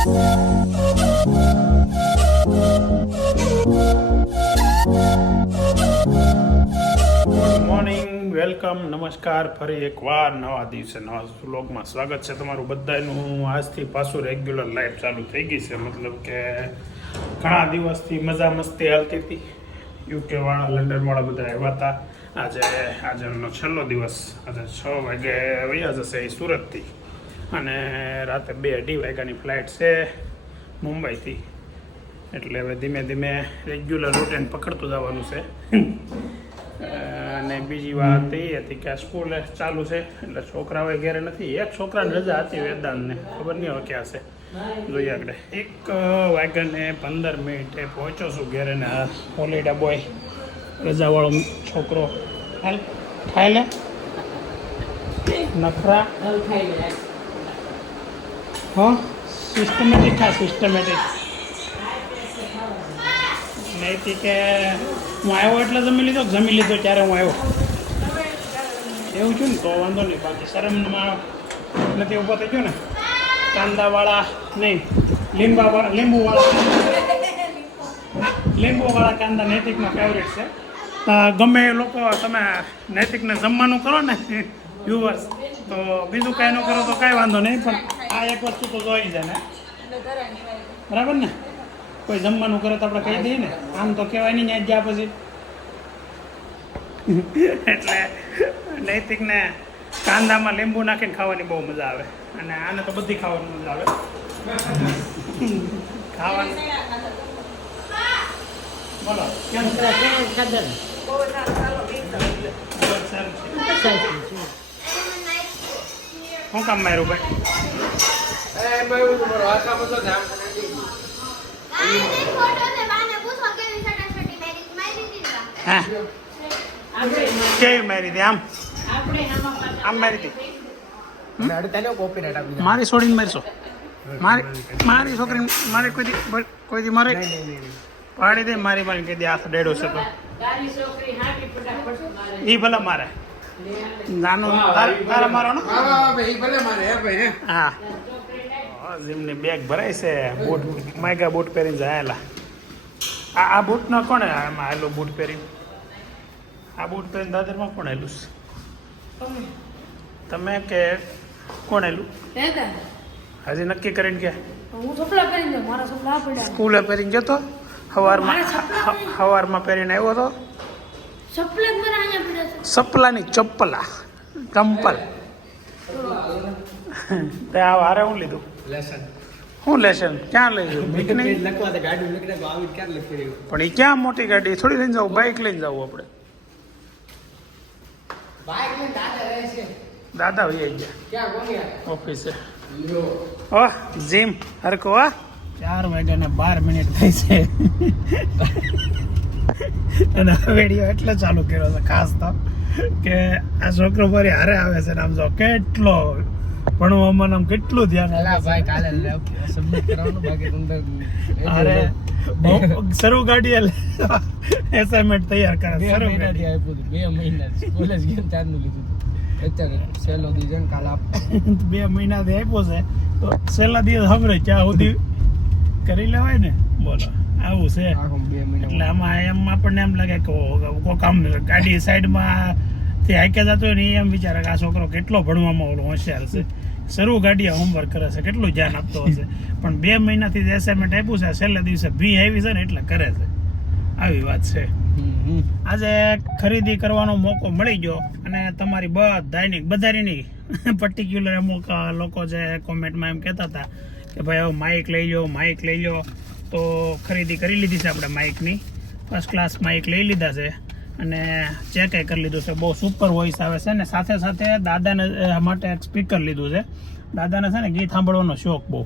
Morning, welcome, નમસ્કાર. ફરી એકવાર નવા દિવસે નવા વ્લોગમાં સ્વાગત છે તમારું બધાનું. આજથી પાછું રેગ્યુલર લાઈફ ચાલુ થઈ ગઈ છે. મતલબ કે ઘણા દિવસથી મજા મસ્તી હાલતી હતી. યુકેવાળા, લંડનવાળા બધા આવ્યા હતા. આજનો છેલ્લો દિવસ. આજે 6 વાગે વયા જશે એ સુરતથી, અને રાતે 2-2:30 વાગ્યાની ફ્લાઇટ છે મુંબઈથી. એટલે હવે ધીમે ધીમે રેગ્યુલર રૂટીન પકડતું જવાનું છે. અને બીજી વાત એ હતી કે આ સ્કૂલ ચાલુ છે એટલે છોકરાઓ ઘેરે નથી. એક છોકરાને રજા હતી, વેદાંતને, ખબર નહીં હવે ક્યાં છે, જોઈએ આગળ. 1:15 પહોંચ્યો છું ઘેરે ને. આ હોલિડે બોય, રજાવાળો છોકરો ખાઈ લે નખરા. હા, સિસ્ટમેટિક ખા, સિસ્ટમેટિક. નહીંથી કે હું આવ્યો એટલે જમી લીધો ત્યારે હું આવ્યો એવું છું ને, તો વાંધો નહીં. બાકી શરમમાં નથી ઊભો થઈ ગયો ને. કાંદાવાળા નહીં, લીંબુવાળા કાંદા નૈતિકનો ફેવરેટ છે. ગમે એ લોકો, તમે નૈતિકને જમવાનું કરો ને વ્યુઅર્સ, તો બીજું કાંઈ ન કરો તો કાંઈ વાંધો નહીં, પણ આ એક વસ્તુ તો જોઈ જાય ને, બરાબર ને. કોઈ જમવાનું કરે તો આપણે કહી દઈએ ને, આમ તો કહેવાય નહીં ત્યાં જ્યાં પછી. એટલે નૈતિકને કાંદામાં લીંબુ નાખીને ખાવાની બહુ મજા આવે, અને આને તો બધી ખાવાની મજા આવે. ખાવાનું બોલો કેમ શું કામ માર્યું ભાઈ? હા, કેવી મારી હતી? આમ મારી હતી. મારી છોડીને મારશો? મારી છોકરી મારી કોઈ મારે પાડી દે. મારી કહી દે હાથ ડેડો છે તો એ ભલે મારે. નાનું તારા મારો ને? હા, જીમની બેગ ભરાય છે. બૂટ માયગા બૂટ પહેરીને જાયેલા. આ બૂટનો કોણે આમાં આવેલો? બૂટ પહેરીને આ બૂટ પહેરીને દાદરમાં કોણ આવેલું? તમે કે કોણ આવેલું? હજી નક્કી કરીને ગયા? સ્કૂલે પહેરીને જતો? સવારમાં પહેરીને આવ્યો હતો? સપલાની ચપ્પલા, ચંપલ. તે આ વારે હું લીધું? શું લેશન? ક્યાં લઈ જવું? પણ એ ક્યાં મોટી ગાડી થોડી લઈને જવું? બાઇક લઈને જવું આપણે. દાદા ભાઈ ગયા ઓફિસે. ઓહ, જીમ હરકો. 4:12 થઈ છે. અને વિડીયો એટલે ચાલુ કર્યો છે ખાસ તો કે આ છોકરો મારી હારે આવે છે ને આમ જો કેટલો ભણવામાં આમ કેટલું ધ્યાન અરે સર્વ ગાડી એસાઇનમેન્ટ તૈયાર કરે. 2 મહિનાથી આપ્યો છે તો છેલ્લા દિવસ સાંભળે ત્યાં સુધી કરી લેવાય ને. બોલો, આવું છે. એટલે આમાં એમ આપણને એમ લાગે કે કોઈક આમ ગાડી સાઈડમાં થી હાઈકે જતો હોય ને એમ વિચારે કે આ છોકરો કેટલો ભણવામાં ઓલો હોશિયાર છે. સર્વ ગાડીએ હોમવર્ક કરે છે, કેટલું ધ્યાન આપતો હશે. પણ 2 મહિનાથી જે એસાઇનમેન્ટ આપ્યું છે, છેલ્લા દિવસે ભી આવી છે ને એટલે કરે છે. આવી વાત છે. આજે ખરીદી કરવાનો મોકો મળી ગયો, અને તમારી બધાની નહીં, પર્ટિક્યુલર અમુક લોકો જે કોમેન્ટમાં એમ કહેતા હતા કે ભાઈ હવે માઇક લઈ લો. તો ખરીદી કરી લીધી છે આપણે માઇકની. ફર્સ્ટ ક્લાસ માઇક લઈ લીધા છે અને ચેક કરી લીધું છે. બહુ સુપર વોઇસ આવે છે. ને સાથે સાથે દાદાને માટે એક સ્પીકર લીધું છે. દાદાને છે ને ગીત સાંભળવાનો શોખ બહુ,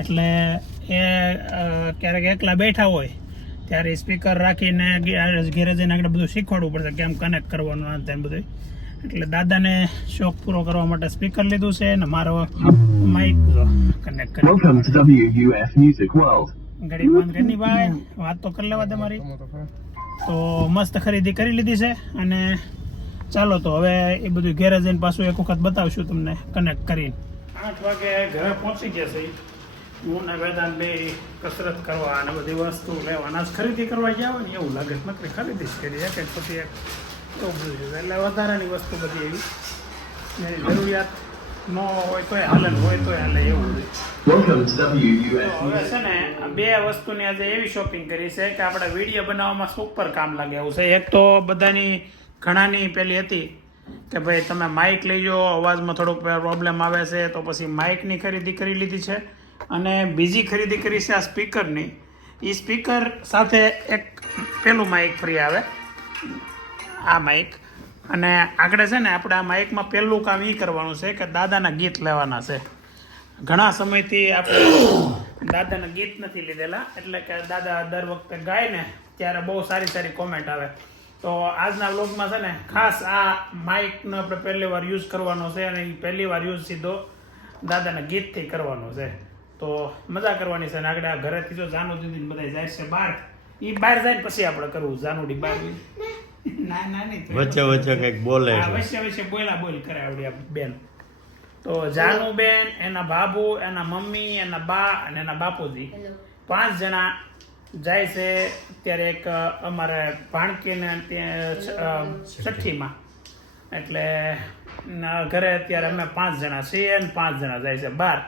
એટલે એ ક્યારેક એકલા બેઠા હોય ત્યારે સ્પીકર રાખીને ઘેરે જઈને આગળ બધું શીખવાડવું પડશે, કેમ કનેક્ટ કરવાનું આ તેમ બધું. એટલે દાદાને શોખ પૂરો કરવા માટે સ્પીકર લીધું છે ને મારો માઇક કનેક્ટ કરી. ઘડી બંધ કરી ભાઈ, વાત તો કરી લેવા તમારી. તો મસ્ત ખરીદી કરી લીધી છે, અને ચાલો તો હવે એ બધું ઘેરે જઈને પાછું એક વખત બતાવશું તમને કનેક્ટ કરીને. 8 વાગે ઘરે પહોંચી ગયા છે. હું ને વેદાંત બે કસરત કરવા અને બધી વસ્તુ લેવા ખરીદી કરવા ગયા હોય ને એવું લાગે નકરી ખરીદી જ કરી એક પછી એક એવું બધું છે એટલે વધારાની વસ્તુ બધી એવી એની જરૂરિયાત ન હોય તોય હાલે હોય તોય હાલે એવું હવે છે ને બે વસ્તુની આજે એવી શોપિંગ કરી છે કે આપણે વિડીયો બનાવવામાં સુપર કામ લાગે એવું છે. એક તો બધાની ઘણાની પેલી હતી કે ભાઈ તમે માઇક લઈ જાઓ, અવાજમાં થોડોક પ્રોબ્લેમ આવે છે તો પછી માઇકની ખરીદી કરી લીધી છે. અને બીજી ખરીદી કરી છે આ સ્પીકરની. એ સ્પીકર સાથે એક પેલું માઇક ફ્રી આવે, આ માઇક. અને આગળ છે ને આપણે આ માઇકમાં પહેલું કામ એ કરવાનું છે કે દાદાના ગીત લેવાના છે. ઘણા સમયથી આપણે દાદાના ગીત નથી લીધેલા, એટલે કે દાદા દર વખતે ગાય ને ત્યારે બહુ સારી સારી કોમેન્ટ આવે. તો આજના વ્લોગમાં છે ને ખાસ આ માઇકનો આપણે પહેલી વાર યુઝ કરવાનો છે અને એ પહેલી વાર યુઝ સીધો દાદાના ગીતથી કરવાનો છે. તો મજા કરવાની છે. અને આગળ આ ઘરેથી જો જાનુ દીદી બધા જાય છે બહાર, એ બહાર જાય ને પછી આપણે કરવું જાનુડી બહાર. ના ના નહીં વચ્ચે વચ્ચે કંઈક બોલે છે, વચ્ચે વચ્ચે બોલ કરે આવડી આ બેન. તો જાનુ બેન, એના બાબુ, એના મમ્મી, એના બા અને એના બાપુજી 5 જણા જાય છે. અત્યારે એક અમારે ભાણકીને ત્યાં 6ઠ્ઠીમાં, એટલે ઘરે અત્યારે અમે 5 જણા છીએ અને 5 જણા જાય છે બહાર.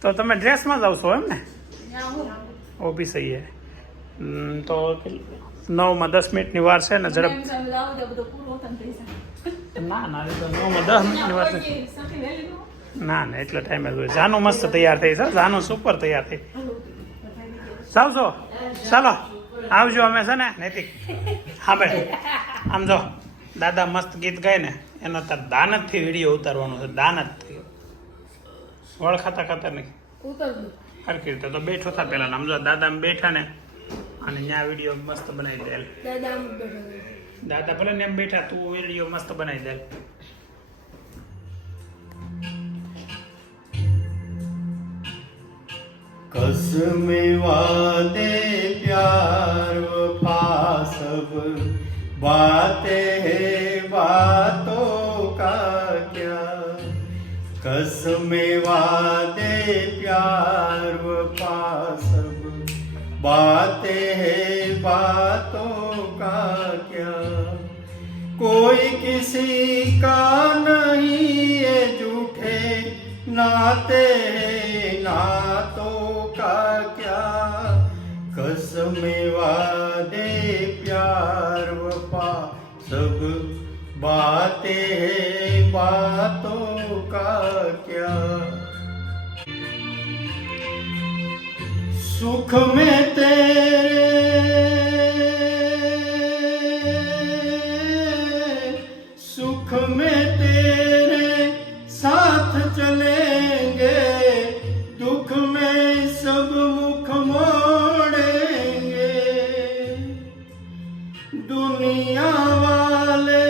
તો તમે ડ્રેસમાં જાવ છો એમ ને? ઓ બી સહી હે. તો 9 માં 10 મિનિટની વાર છે ને ઝડપ. ના ના એ તો 9 માં 10 મિનિટની વાર છે. ના ના એટલો ટાઈમ જ હોય. જાનું મસ્ત તૈયાર થઈ છે, જાનું સુપર તૈયાર થઈ. જાવજો, ચાલો આવજો. અમે છે ને નૈતિક હા ભાઈ આમ જો દાદા મસ્ત ગીત ગાય ને એનો તાર દાનતથી વિડીયો ઉતારવાનો છે. દાનતથી વળ ખાતા ખાતા નહીં હરખી રીતે. તો બેઠો હતા પેલા આમ જો દાદા બેઠા ને અને ત્યાં વિડીયો મસ્ત બનાવી દે. દાદા ભલે ને એમ બેઠા, તું વિડીયો મસ્ત બનાવી દે. कसम वादे प्यार वफा सब बातें हैं बातों का क्या. कसम वादे प्यार वफा सब बातें हैं बातों का क्या. कोई किसी का नहीं ये झूठे नाते नातों का क्या. कसम वादे प्यार वफा सब बातें बातों का क्या. सुख में तेरे साथ चलेंगे, दुख में सब मुख मोड़ेंगे. दुनिया वाले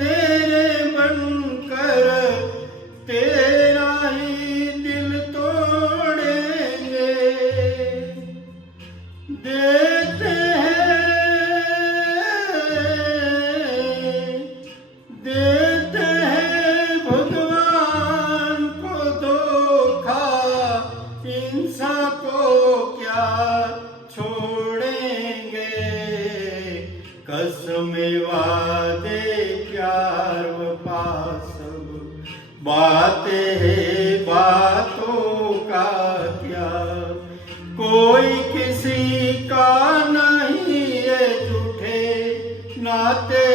तेरे बनकर तेरा ही दिल तोड़ेंगे. देते हैं भगवान को धोखा, इंसान को क्या छोड़ेंगे. कसम वादे प्यार वफा सब बातें हैं बातों का क्या. कोई किसी का नहीं ये झूठे नाते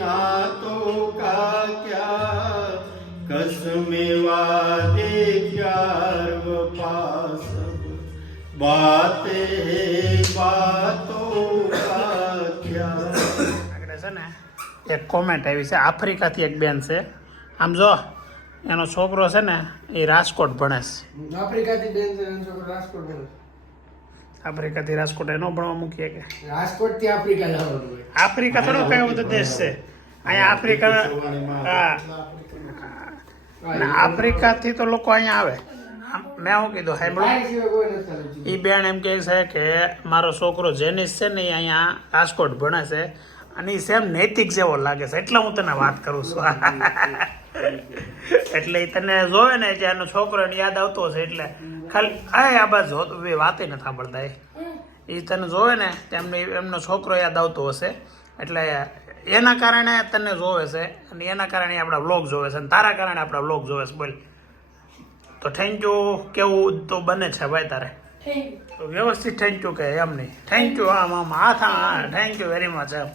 नातों का क्या. कसम वादे प्यार वफा सब बातें हैं बातों का क्या. આગળ છે ને એક કોમેન્ટ આવી છે આફ્રિકાથી એક બેન છે. આમ જો એનો છોકરો છે ને એ રાજકોટ ભણે છે. આફ્રિકાથી બેન છે, એનો છોકરો રાજકોટ ભણે. આફ્રિકાથી રાજકોટ એનો ભણવા મૂકીએ કે રાજકોટથી આફ્રિકા જવાનું હોય. આફ્રિકા થોડો કયો બધો દેશ છે. અહીંયા આફ્રિકા, હા આફ્રિકાથી તો લોકો અહીંયા આવે. મેં શું કીધું સાંભળ્યું? એ બેન એમ કહે છે કે મારો છોકરો જેનિસ છે ને એ અહીંયા રાજકોટ ભણે છે અને એ સેમ નૈતિક જેવો લાગે છે એટલે હું તને વાત કરું છું. એટલે એ તને જોવે ને જે એનો છોકરો એને યાદ આવતો હશે એટલે ખાલી આ બાજુ વાતે નથી સાંભળતા એ તને જોવે ને તેમને એમનો છોકરો યાદ આવતો હશે એટલે એના કારણે તને જોવે છે અને એના કારણે આપણા વ્લોગ જોવે છે અને તારા કારણે આપણા વ્લોગ જોવે છે. બોલ તો થેન્ક યુ કેવું તો બને છે ભાઈ તારે તો વ્યવસ્થિત થેન્ક યુ કે એમ નહીં થેન્ક યુ આમ આમ હાથ હા થેન્ક યુ વેરી મચ એમ.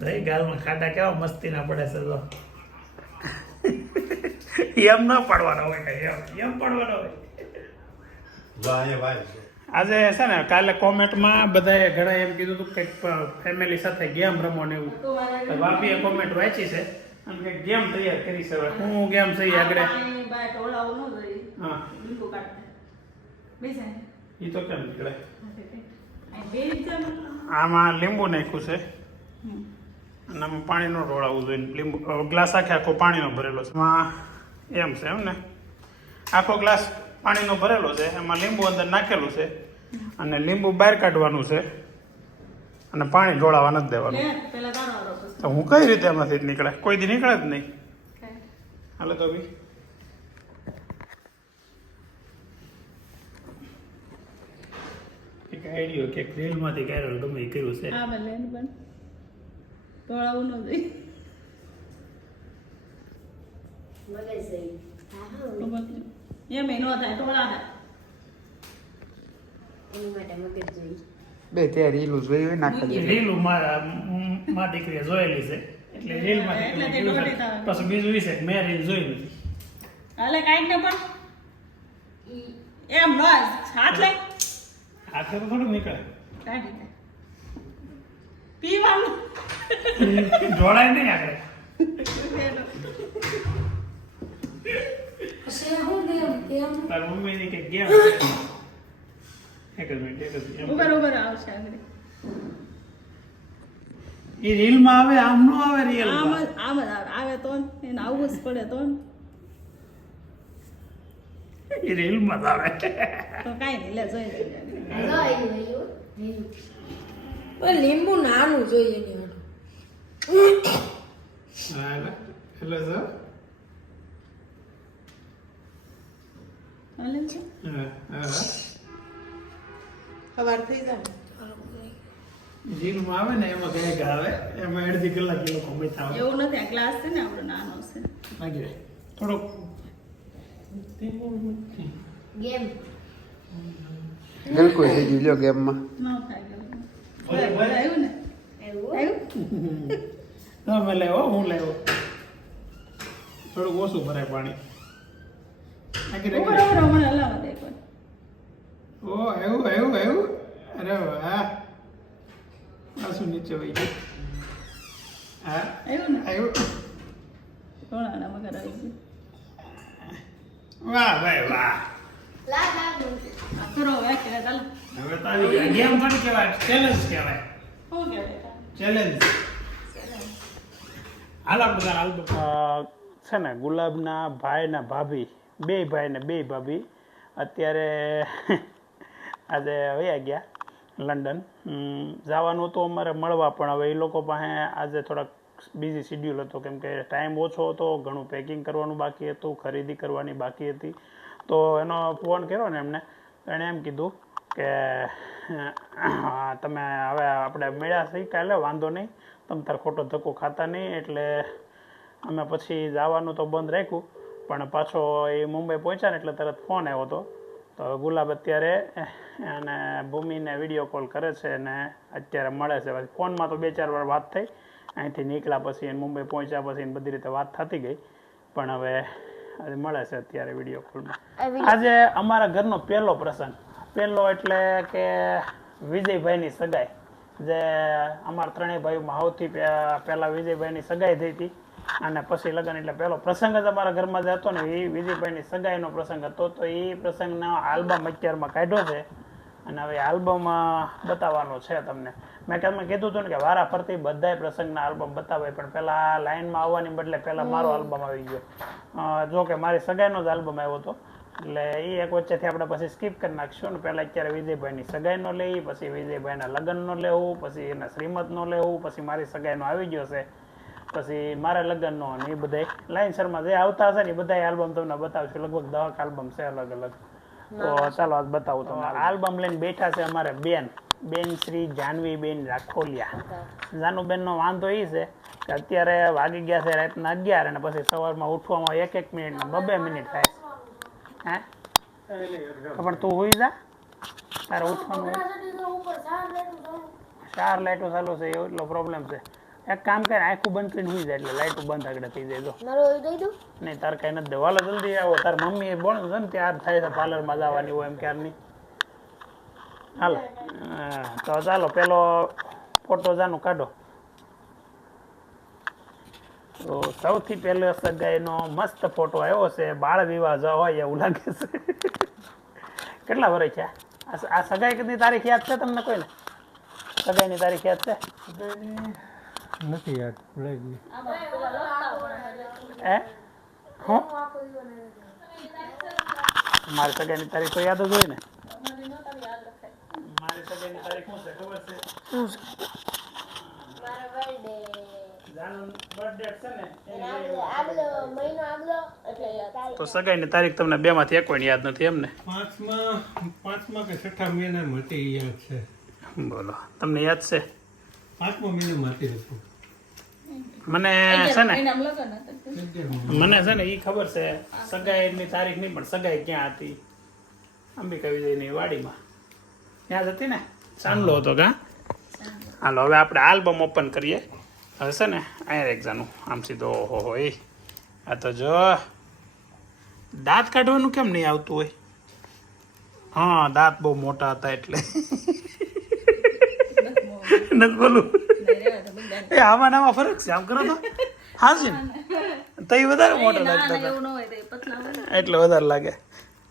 ભાઈ ગાલમાં ખાટા કેવા મસ્તી ના પડે છે તો એમ ના પડવાનો હોય કઈ એમ પડવાનો હોય. આજે છે ને કાલે કોમેન્ટમાં બધાએ ઘણા એમ કીધું હતું કંઈક ફેમિલી સાથે ગેમ રમો ને એવું. ભાભીએ કોમેન્ટ વાંચી છે અને કંઈક ગેમ તૈયાર કરી છે. હવે હું ગેમ છે આગળ હા એ તો કેમ નીકળે આમાં લીંબુ નાખ્યું છે અને આમાં પાણી નો ઢોળાવવું જોઈએ. લીંબુ ગ્લાસ આખો પાણીનો ભરેલો છે એમાં એમ છે એમ ને આખો ગ્લાસ પાણીનો ભરેલો છે એમાં લીંબુ અંદર નાખેલું છે અને લીંબુ બહાર કાઢવાનું છે અને પાણી ઢોળાવા નથી દેવાનું. તો હું કઈ રીતે એમાંથી જ નીકળે કોઈ દી નીકળે જ નહીં. હાલો તો બી એક આઈડિયો કે રીલમાંથી કાઢ્યો ગમે એ કર્યું છે. બે તે રીલું જોયું નાખી રીલું માં દીકરીએ જોયેલી છે એટલે રીલ માંથી પછી બીજું વિશે મેં રીલ જોઈ નથી. હાલે કાઈ ને પણ એમ નો હાથ લે હાથે તો થોડું નીકળે કાઢી દે પીવાનું જોડાય નહીં આગળ. તાર મમ્મીની કે ગેમ એક જ મિનિટ ઉપર આવશે આગળ એ રીલમાં આવે આમ નો આવે રિયલ આમ આવે તો એને આવવું જ પડે તો એ રીલમાં જ આવે. તો કાઈ નહીં લે જોઈ લીંબુ નાનું જોઈએ ને એટલે સર હાલે છે સવાર થઈ જાય રીલમાં આવે ને એમાં કઈક આવે એમાં અડધી કલાક એ લોકો બેઠા હોય એવું નથી આ ગ્લાસ છે ને આપણો નાનો છે લાગી રહે થોડોક ગેમ બિલકુલ થઈ ગયું લ્યો ગેમમાં ન થાય આવ્યું ને આવ્યું તમે લેવો હું લેવો થોડુંક ઓછું ભરાય પાણી નાખી ઉપર દે. ઉપર મને હલાવા દે કોઈ ઓ એવું એવું એવું અરે વાહ આ શું નીચે વહી ગયું હા આવ્યું ને આવ્યું સોનાના મગર આવી ગયું વાહ ભાઈ વાહ આ કરો વાકે ચાલો હવે તો આવી ગયા ગેમ પણ કહેવાય ચેલેન્જ કહેવાય શું કહેવાય ચેલેન્જ હાલ આપણે આલ્બમ છે ને ગુલાબના ભાઈ ને ભાભી બે ભાઈ ને બે ભાભી અત્યારે આજે વયા ગયા લંડન. જવાનું હતું અમારે મળવા પણ હવે એ લોકો પાસે આજે થોડાક બિઝી શિડ્યુલ હતો કેમ કે ટાઈમ ઓછો હતો ઘણું પેકિંગ કરવાનું બાકી હતું ખરીદી કરવાની બાકી હતી. તો એનો ફોન કર્યો ને એમને તો એણે એમ કીધું કે તમે હવે આપણે મળ્યા છીએ કાલે વાંધો નહીં તમે તાર ખોટો ધક્કો ખાતા નહીં એટલે અમે પછી જવાનું તો બંધ રાખ્યું પણ પાછો એ મુંબઈ પહોંચ્યા ને એટલે તરત ફોન આવ્યો હતો. તો ગુલાબ અત્યારે અને ભૂમિને વિડીયો કોલ કરે છે અને અત્યારે મળે છે. પછી ફોનમાં તો 2-4 વાર વાત થઈ અહીંથી નીકળ્યા પછી એને મુંબઈ પહોંચ્યા પછી એને બધી રીતે વાત થતી ગઈ પણ હવે મળે છે અત્યારે વિડીયો કોલમાં. આજે અમારા ઘરનો પહેલો પ્રસંગ પહેલો એટલે કે વિજયભાઈની સગાઈ જે અમારા ત્રણેય ભાઈઓમાં સૌથી પહેલાં વિજયભાઈની સગાઈ થઈ હતી અને પછી લગ્ન એટલે પહેલો પ્રસંગ જ અમારા ઘરમાં જે હતો ને એ વિજયભાઈની સગાઈનો પ્રસંગ હતો. તો એ પ્રસંગનો આલ્બમ અત્યારમાં કાઢ્યો છે અને હવે આલ્બમ બતાવવાનો છે તમને. મેં તમને કીધું હતું ને કે વારા ફરતી બધાય પ્રસંગના આલ્બમ બતાવાય પણ પહેલાં લાઇનમાં આવવાની બદલે પહેલાં મારો આલ્બમ આવી ગયો. જો કે મારી સગાઈનો જ આલ્બમ આવ્યો હતો એટલે એ એક વચ્ચેથી આપણે પછી સ્કીપ કરી નાખશું ને પહેલાં અત્યારે વિજયભાઈની સગાઈનો લઈ, પછી વિજયભાઈના લગ્નનો લેવું, પછી એના શ્રીમતનો લેવું, પછી મારી સગાઈનો આવી ગયો છે, પછી મારા લગ્નનો અને એ બધા લાઇનસરમાં જે આવતા હશે ને એ બધા આલ્બમ તમને બતાવશું. લગભગ 10 આલ્બમ છે અલગ અલગ. તો ચાલો આજ બતાવું તમને. આલ્બમ લઈને બેઠા છે અમારે બેન શ્રી જાનવીબેન રાખોલિયા. જાનુબેનનો વાંધો એ છે કે અત્યારે વાગી ગયા છે રાતના 11 અને પછી સવારમાં ઉઠવામાં 1 મિનિટ 2 મિનિટ થાય. હે પણ તું હોઈ જા, તારે ઉઠવાનું 4 લાઈટો ચાલુ છે એટલો પ્રોબ્લેમ છે. એક કામ કરે, આખું બંધ કરીને હોઈ જાય એટલે લાઈટો બંધ આગળ થઈ જાય. નહીં તાર કઈ નથી દેવું. હાલો જલ્દી આવો, તાર મમ્મી બોલ છે ને ત્યાર થાય છે પાર્લરમાં જવાની હોય એમ ક્યારની. હાલો તો ચાલો પેલો ફોટો જાનું કાઢો. તો સૌથી પહેલો સગાઈનો મસ્ત ફોટો આવ્યો છે. બાળ વિવાહ જ હોય એવું લાગે છે. કેટલા વર્ષ છે આ સગાઈની તારીખ યાદ છે તમને કોઈને? સગાઈની તારીખ યાદ છે? નથી યાર, ભૂલાઈ ગયું. હે હું મારી સગાઈની તારીખ તો યાદ જ હોય ને. મારી સગાઈની તારીખ શું છે ખબર છે? તો સગાઈની તારીખ તમને 2 માંથી એક યાદ નથી એમને? 5મા કે 6મા મહિનામાં હતી યાદ છે. બોલો તમને યાદ છે? 5મા મહિનામાં હતી. મને છે ને એ ખબર છે સગાઈની તારીખ નહીં, પણ સગાઈ ક્યાં હતી? અંબિકા વિજયની વાડીમાં ત્યાં જ હતી ને, ચાંદલો હતો કા. હાલો હવે આપણે આલ્બમ ઓપન કરીએ. હવે છે ને અહીંયા એક્ઝામનું આમ સીધો ઓહો એ આ તો જો દાંત કાઢવાનું કેમ નહીં આવતું હોય? હા દાંત બહુ મોટા હતા એટલે નથી બોલું. એ આમાં આમાં ફરક છે, આમ કરો તો હા છે ને તો એ વધારે મોટો લાગતો એટલે વધારે લાગે.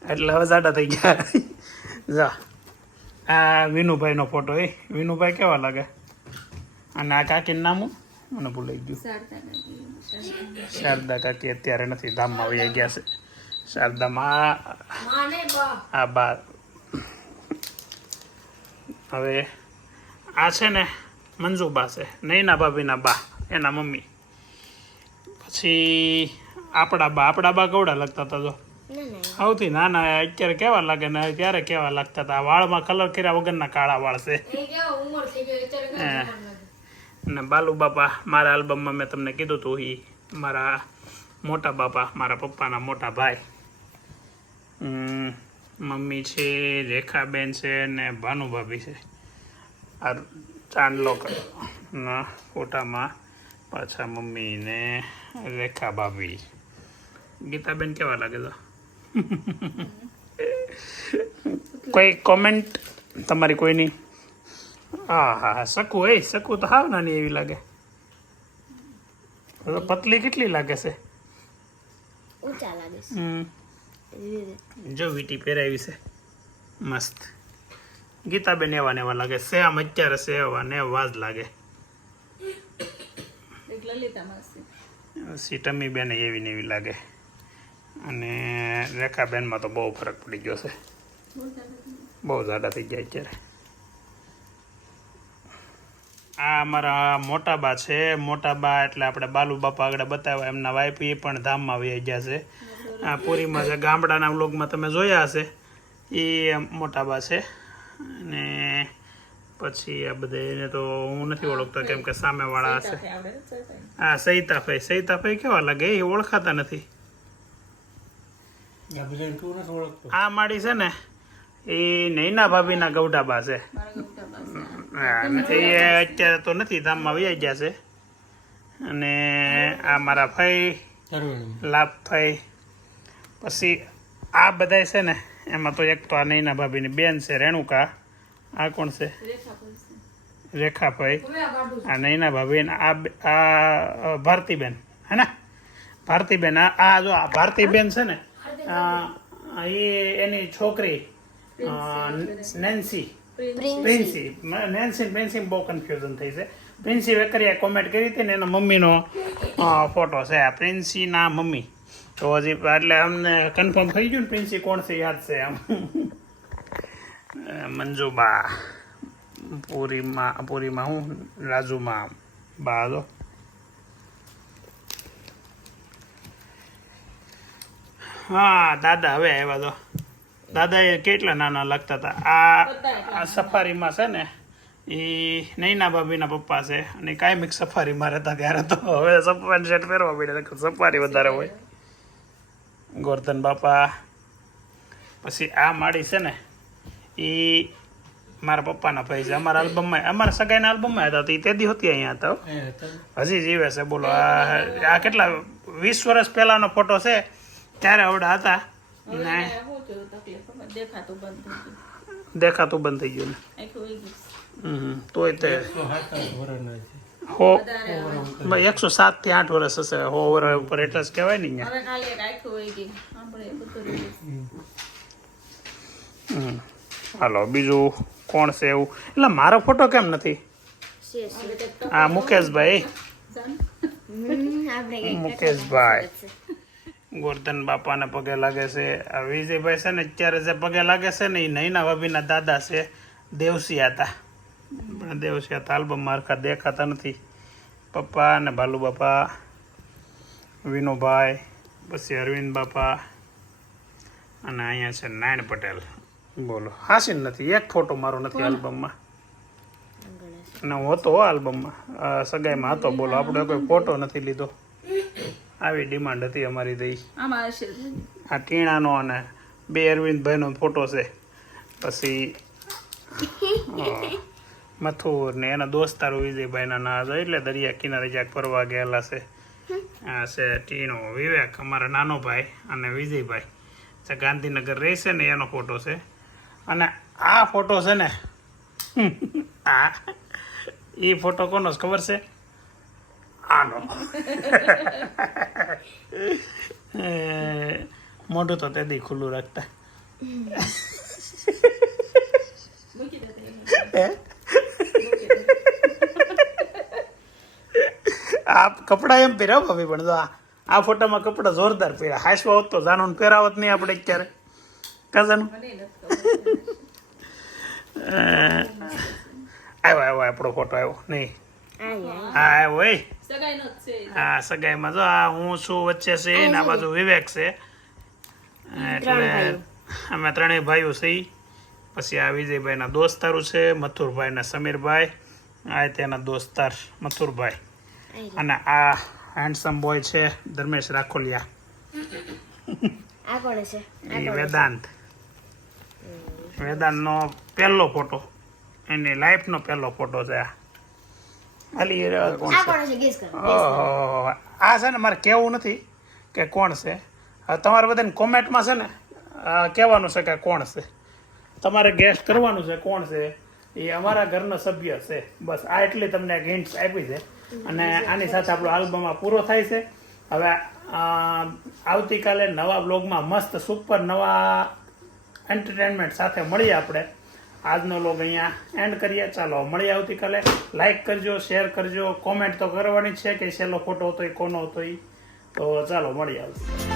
એટલે હવે જાડા થઈ ગયા. જા આ વિનુભાઈનો ફોટો. એ વિનુભાઈ કેવા લાગે? અને આ કાકીનું નામ મને ભૂલાઈ ગયું. શારદા કાકી અત્યારે નથી, ધામમાં વહી ગયા છે. શારદામાં આ બા. હવે આ છે ને મંજુબા છે, નૈના ભાભીના બા, એના મમ્મી. પછી આપણા બા કેવડા લાગતા હતા? જો સૌથી નાના અત્યારે કેવા લાગે ને ત્યારે કેવા લાગતા હતા? વાળમાં કલર કર્યા વગરના કાળા વાળ છે. અને બાલુ બાપા મારા આલ્બમમાં મેં તમને કીધું હતું, એ મારા મોટા બાપા, મારા પપ્પાના મોટા ભાઈ. મમ્મી છે રેખાબેન છે ને ભાનુભાભી છે. આ ચાંદલો ના ફોટામાં પાછા મમ્મી ને રેખા ભાભી. ગીતાબેન કેવા લાગે તો? કોઈ કોમેન્ટ તમારી કોઈની? હા શકુ તો હાવ નાની એવી લાગે. પતલી કેટલી લાગે છે? જો વીટી પહેરાવી છે મસ્ત. ગીતાબેન એવા ને એવા લાગે. સેમ અત્યારે સેવા ને એવા જ લાગે. સીટમી બેન એવી ને એવી લાગે. અને રેખાબેનમાં તો બહુ ફરક પડી ગયો છે, બહુ જાડા થઈ ગયા અત્યારે. આ અમારા મોટા બા છે. મોટા બા એટલે આપણે બાલુ બાપા આગળ બતાવ્યા, એમના વાઈફ એ પણ ધામમાં વહી ગયા છે. આ પુરીમાં જે ગામડાના વ્લોગમાં તમે જોયા હશે એ મોટા બા છે. અને પછી આ બધા એને તો હું નથી ઓળખતો કેમ કે સામેવાળા હશે. હા સૈતાભાઈ કેવા લાગે? એ ઓળખાતા નથી. આ માડી છે ને એ નૈના ભાભીના ગૌઢાબા છે. એ અત્યારે તો નથી, ધામમાં વહી ગયા છે. અને આ મારા ભાઈ લાભભાઈ. પછી આ બધા છે ને એમાં તો એક તો આ નૈના ભાભીની બેન છે રેણુકા. આ કોણ છે? રેખાભાઈ. આ નૈના ભાભી. આ ભારતીબેન હે ને? ભારતીબેન. આ જો આ ભારતીબેન છે ને એ એની છોકરી નેન્સી. પ્રિન્સી બહુ કન્ફ્યુઝન થઈ છે. પ્રિન્સી વેકરિયા કોમેન્ટ કરી હતી ને એના મમ્મીનો ફોટો છે. આ પ્રિન્સીના મમ્મી તો હજી એટલે અમને કન્ફર્મ થઈ ગયું ને પ્રિન્સી કોણ છે યાદ છે આમ મંજુબા પૂરીમાં હું રાજુમાં બા જો હા દાદા હવે આવ્યા તો દાદા એ કેટલા નાના લાગતા હતા આ સફારીમાં છે ને એ નૈના ભાભીના પપ્પા છે અને કાયમિક સફારીમાં રહેતા ત્યારે તો હવે સફારી શર્ટ પહેરવા પડે સફારી વધારે હોય ગોરધન બાપા પછી આ માળી છે ને એ મારા પપ્પાના ભાઈ છે અમારા આલ્બમમાં અમારા સગાઈના આલ્બમમાં હતા તે દી હતી અહીંયા હતા હજી જીવે છે બોલો આ કેટલા 20 વર્ષ પહેલાનો ફોટો છે ત્યારે આવડા હતા ને દેખાતું બંધ થઈ ગયું ને તોય તે 107 થી 8 વર્ષ હશે 100 વર્ષ ઉપર એટલે જ કહેવાય ને હાલો બીજું કોણ છે એવું એટલે મારો ફોટો કેમ નથી હા મુકેશભાઈ મુકેશભાઈ ગોરધન બાપાને પગે લાગે છે આ વિજયભાઈ છે ને અત્યારે જે પગે લાગે છે ને એ નૈના ભાભીના દાદા છે દેવસિયા હતા પણ દેવસિયા હતા આલ્બમ મારખા દેખાતા નથી પપ્પા અને ભાલુ બાપા વિનોભાઈ પછી અરવિંદ બાપા અને અહીંયા છે નાયણ પટેલ બોલો હાસીન નથી એક ફોટો મારો નથી આલ્બમમાં અને હું હતો આલ્બમમાં સગાઈમાં હતો બોલો આપણે કોઈ ફોટો નથી લીધો આવી ડિમાન્ડ હતી અમારી દઈ આ ટીણાનો અને 2 અરવિંદભાઈનો ફોટો છે પછી મથુર ને એના દોસ્તારો વિજયભાઈના ના હતા એટલે દરિયા કિનારે જ્યાં ફરવા ગયેલા છે આ છે ટીણો વિવેક અમારા નાનો ભાઈ અને વિજયભાઈ જે ગાંધીનગર રહે છે ને એનો ફોટો છે અને આ ફોટો છે ને આ એ ફોટો કોનો ખબર છે આનો મોઢું તો તેદી ખુલ્લું રાખતા આ કપડા એમ પહેર્યા ભાભી પણ આ ફોટામાં કપડા જોરદાર પહેર્યા હાસવા હોત તો જાનું પહેરાવત નહીં આપણે ક્યારે કઝન આવ્યો આપણો ફોટો આવ્યો નહીં હા આવ્યો એ હા સગાઈમાં જો આ હું છું વચ્ચે છે ને આ બાજુ વિવેક છે એટલે અમે 3 ભાઈઓ છીએ પછી આ વિજયભાઈના દોસ્તારું છે મથુરભાઈ ને સમીરભાઈ આ તેના દોસ્તાર મથુરભાઈ અને આ હેન્ડસમ બોય છે ધર્મેશ રાખોલિયા એ વેદાંતનો પહેલો ફોટો એની લાઈફનો પહેલો ફોટો છે આ છે ને મારે કહેવું નથી કે કોણ છે તમારે બધાને કોમેન્ટમાં છે ને કહેવાનું છે કે કોણ છે તમારે ગેસ કરવાનું છે કોણ છે એ અમારા ઘરના સભ્ય છે બસ આ એટલી તમને એક હિન્ટ્સ આપી છે અને આની સાથે આપણો આલ્બમ પૂરો થાય છે હવે આવતીકાલે નવા બ્લોગમાં મસ્ત સુપર નવા એન્ટરટેનમેન્ટ સાથે મળીએ આપણે આજનો વ્લોગ અહીંયા એન્ડ કરીએ ચાલો મળીએ આવતીકાલે લાઈક કરજો શેર કરજો કોમેન્ટ તો કરવાની જ છે કે છેલ્લો ફોટો હતો એ કોનો હતો એ તો ચાલો મળીએ આવતીકાલે